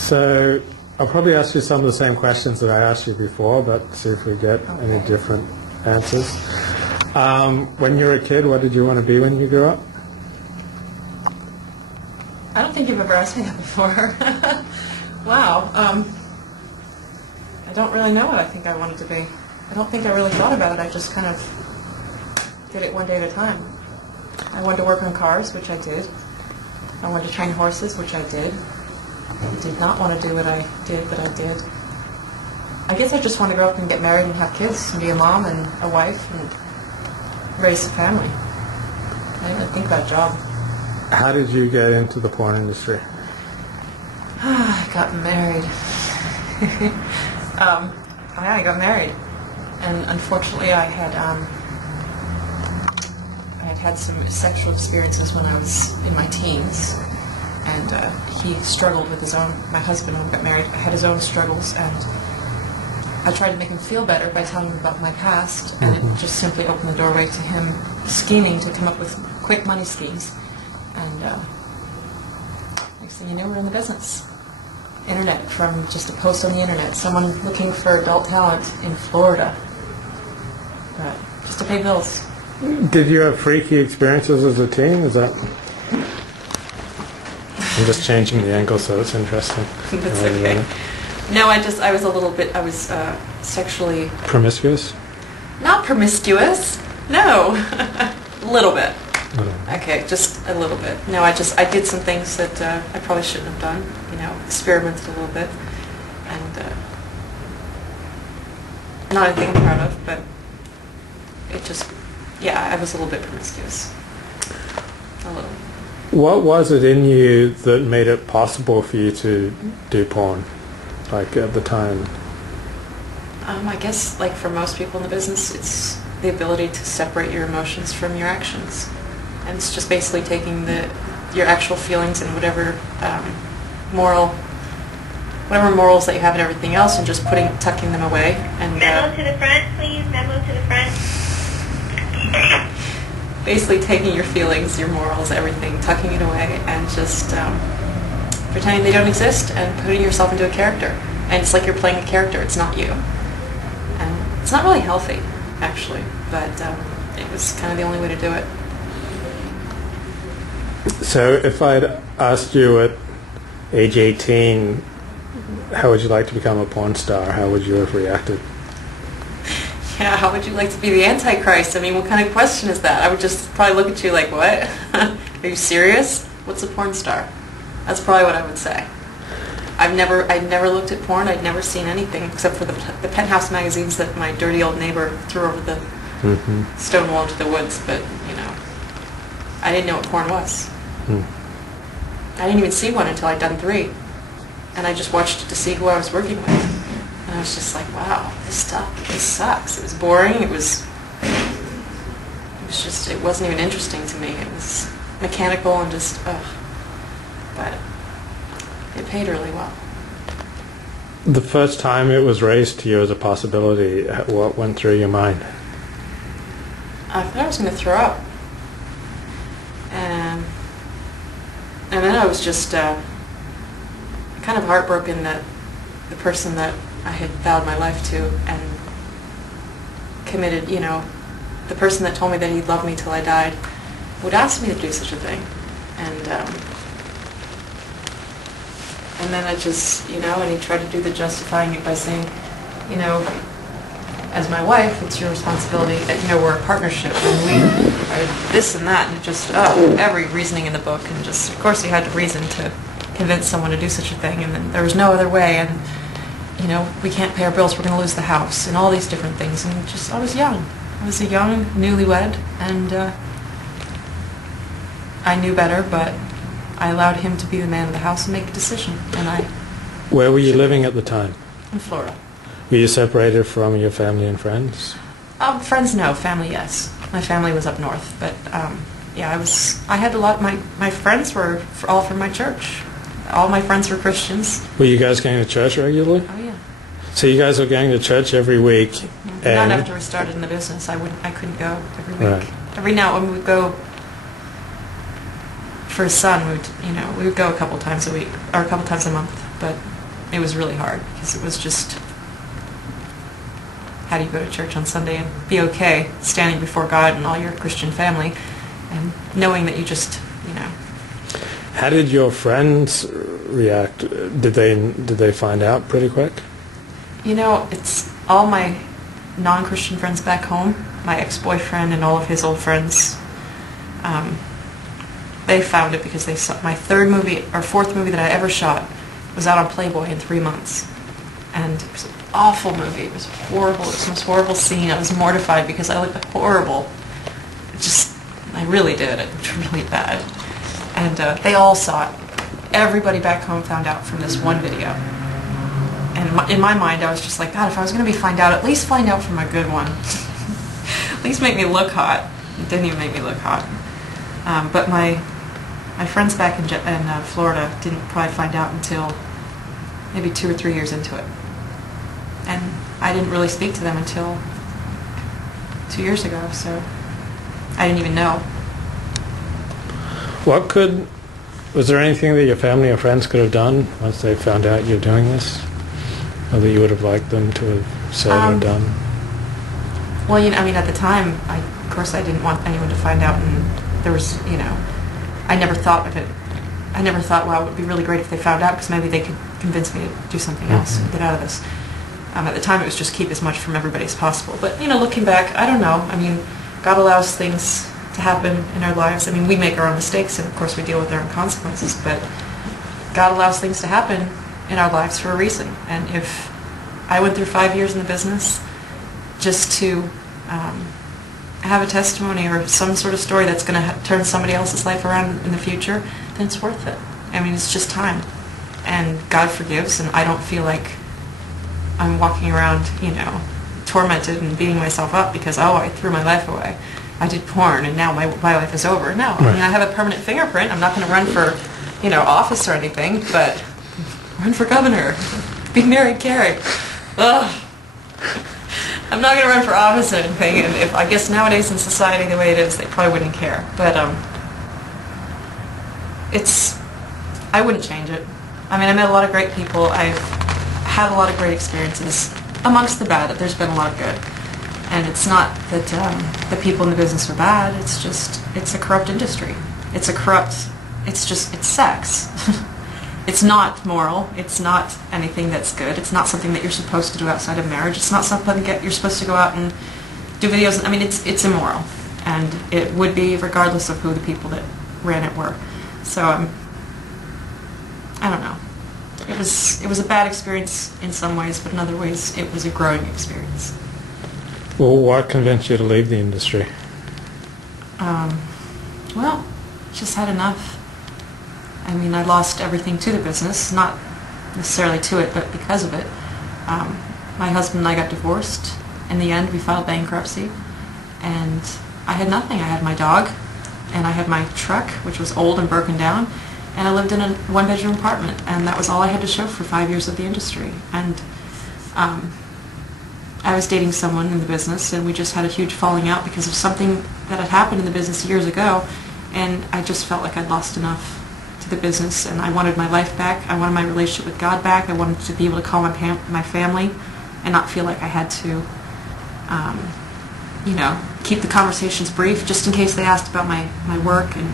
So I'll probably ask you some of the same questions that I asked you before, but see if we get any different answers. When you were a kid, what did you want to be when you grew up? I don't think you've ever asked me that before. Wow. I don't really know what I think I wanted to be. I don't think I really thought about it. I just kind of did it one day at a time. I wanted to work on cars, which I did. I wanted to train horses, which I did. I did not want to do what I did, but I did. I guess I just want to grow up and get married and have kids and be a mom and a wife and raise a family. I didn't really think about a job. How did you get into the porn industry? I got married. I got married, and unfortunately, I had some sexual experiences when I was in my teens, and he struggled with his own. My husband, when we got married, had his own struggles, and I tried to make him feel better by telling him about my past, and it just simply opened the doorway to him scheming to come up with quick money schemes, and next thing you know, we're in the business. Internet, from just a post on the internet, someone looking for adult talent in Florida, but just to pay bills. Did you have freaky experiences as a teen? Is that? I'm just changing the angle so it's interesting. That's okay. No, I was sexually... Promiscuous? Not promiscuous, no. A little bit. Okay, just a little bit. No, I did some things that I probably shouldn't have done, experimented a little bit, and not anything I'm proud of, but it just, I was a little bit promiscuous. A little. What was it in you that made it possible for you to do porn, like at the time? I guess, like for most people in the business, it's the ability to separate your emotions from your actions. And it's just basically taking your actual feelings and whatever morals that you have and everything else, and just tucking them away. And memo to the front, please. Memo to the front. Basically, taking your feelings, your morals, everything, tucking it away, and just pretending they don't exist, and putting yourself into a character. And it's like you're playing a character. It's not you. And it's not really healthy, actually, but it was kind of the only way to do it. So if I'd asked you at age 18, how would you like to become a porn star, how would you have reacted? Yeah, how would you like to be the Antichrist? I mean, what kind of question is that? I would just probably look at you like, what? Are you serious? What's a porn star? That's probably what I would say. I'd never looked at porn. I'd never seen anything except for the penthouse magazines that my dirty old neighbor threw over the stone wall to the woods, but, I didn't know what porn was. I didn't even see one until I'd done 3. And I just watched it to see who I was working with. And I was just like, wow, this sucks. It was boring. It wasn't even interesting to me. It was mechanical and just, ugh. But it paid really well. The first time it was raised to you as a possibility, what went through your mind? I thought I was going to throw up. And then I was just kind of heartbroken that the person that I had vowed my life to and committed, the person that told me that he'd love me till I died would ask me to do such a thing. And then I just, and he tried to do the justifying it by saying, as my wife, it's your responsibility that, we're a partnership and we are this and that, and just, every reasoning in the book, and just, of course, you had to reason to convince someone to do such a thing, and then there was no other way, and, we can't pay our bills, we're going to lose the house, and all these different things, and just, I was young. I was a young newlywed, and I knew better, but I allowed him to be the man of the house and make a decision, and Where were you living at the time? In Florida. Were you separated from your family and friends? Friends, no. Family, yes. My family was up north, but I had a lot. My friends were all from my church. All my friends were Christians. Were you guys going to church regularly? Oh yeah. So you guys were going to church every week? Not after we started in the business. I couldn't go every week. Right. Every now when we would go for his son, we would go a couple times a week or a couple times a month, but it was really hard because it was just, how do you go to church on Sunday and be okay standing before God and all your Christian family and knowing that you just, you know. How did your friends react? Did they find out pretty quick? You know, it's all my non-Christian friends back home, my ex-boyfriend and all of his old friends. They found it because they saw my fourth movie that I ever shot was out on Playboy in 3 months. And it was an awful movie. It was horrible. It was the most horrible scene. I was mortified because I looked horrible. I really did. It was really bad. And they all saw it. Everybody back home found out from this one video. And in my mind, I was just like, God, if I was going to be found out, at least find out from a good one. At least make me look hot. It didn't even make me look hot. But my friends back in Florida didn't probably find out until maybe 2 or 3 years into it. And I didn't really speak to them until 2 years ago, so I didn't even know. Was there anything that your family or friends could have done once they found out you're doing this? Or that you would have liked them to have said or done? Well, you know, I mean, at the time, of course, I didn't want anyone to find out, and there was, you know, I never thought of it. I never thought, wow, it would be really great if they found out, because maybe they could convince me to do something else and get out of this. At the time, it was just keep as much from everybody as possible. But, you know, looking back, I don't know. I mean, God allows things to happen in our lives. I mean, we make our own mistakes, and of course we deal with our own consequences, but God allows things to happen in our lives for a reason. And if I went through 5 years in the business just to have a testimony or some sort of story that's going to turn somebody else's life around in the future, then it's worth it. I mean, it's just time. And God forgives, and I don't feel like I'm walking around, you know, tormented and beating myself up because, oh, I threw my life away. I did porn, and now my life is over. No, I mean, I have a permanent fingerprint. I'm not going to run for, you know, office or anything, but run for governor. Be married, Keri. Ugh. I'm not going to run for office or anything, and if I guess nowadays in society the way it is, they probably wouldn't care. But I wouldn't change it. I mean, I met a lot of great people. I've had a lot of great experiences. Amongst the bad, there's been a lot of good. And it's not that the people in the business are bad. It's just, it's a corrupt industry. It's sex. It's not moral. It's not anything that's good. It's not something that you're supposed to do outside of marriage. It's not something that you're supposed to go out and do videos. I mean, it's immoral. And it would be regardless of who the people that ran it were. So, I don't know. It was a bad experience in some ways, but in other ways it was a growing experience. Well, what convinced you to leave the industry? Well, just had enough. I mean, I lost everything to the business, not necessarily to it, but because of it. My husband and I got divorced. In the end, we filed bankruptcy, and I had nothing. I had my dog, and I had my truck, which was old and broken down, and I lived in a one-bedroom apartment, and that was all I had to show for 5 years of the industry. And I was dating someone in the business, and we just had a huge falling out because of something that had happened in the business years ago, and I just felt like I'd lost enough to the business, and I wanted my life back. I wanted my relationship with God back. I wanted to be able to call my family and not feel like I had to, you know, keep the conversations brief just in case they asked about my work, and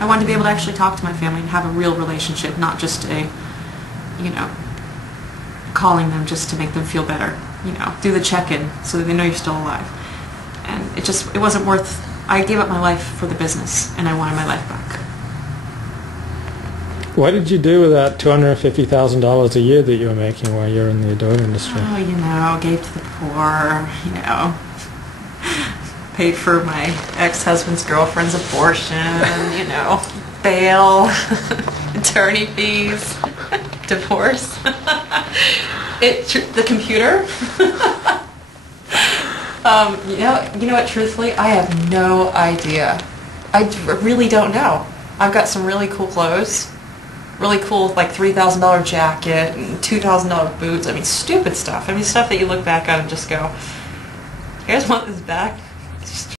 I wanted to be able to actually talk to my family and have a real relationship, not just a, you know, calling them just to make them feel better, you know, do the check-in so that they know you're still alive. And it wasn't worth, I gave up my life for the business, and I wanted my life back. What did you do with that $250,000 a year that you were making while you were in the adult industry? Oh, you know, gave to the poor, you know, paid for my ex-husband's girlfriend's abortion, you know, bail, attorney fees, divorce. The computer. You know what, truthfully, I have no idea. I really don't know. I've got some really cool clothes, really cool, like $3,000 jacket and $2,000 boots. I mean, stupid stuff. I mean, stuff that you look back on and just go, you guys want this back?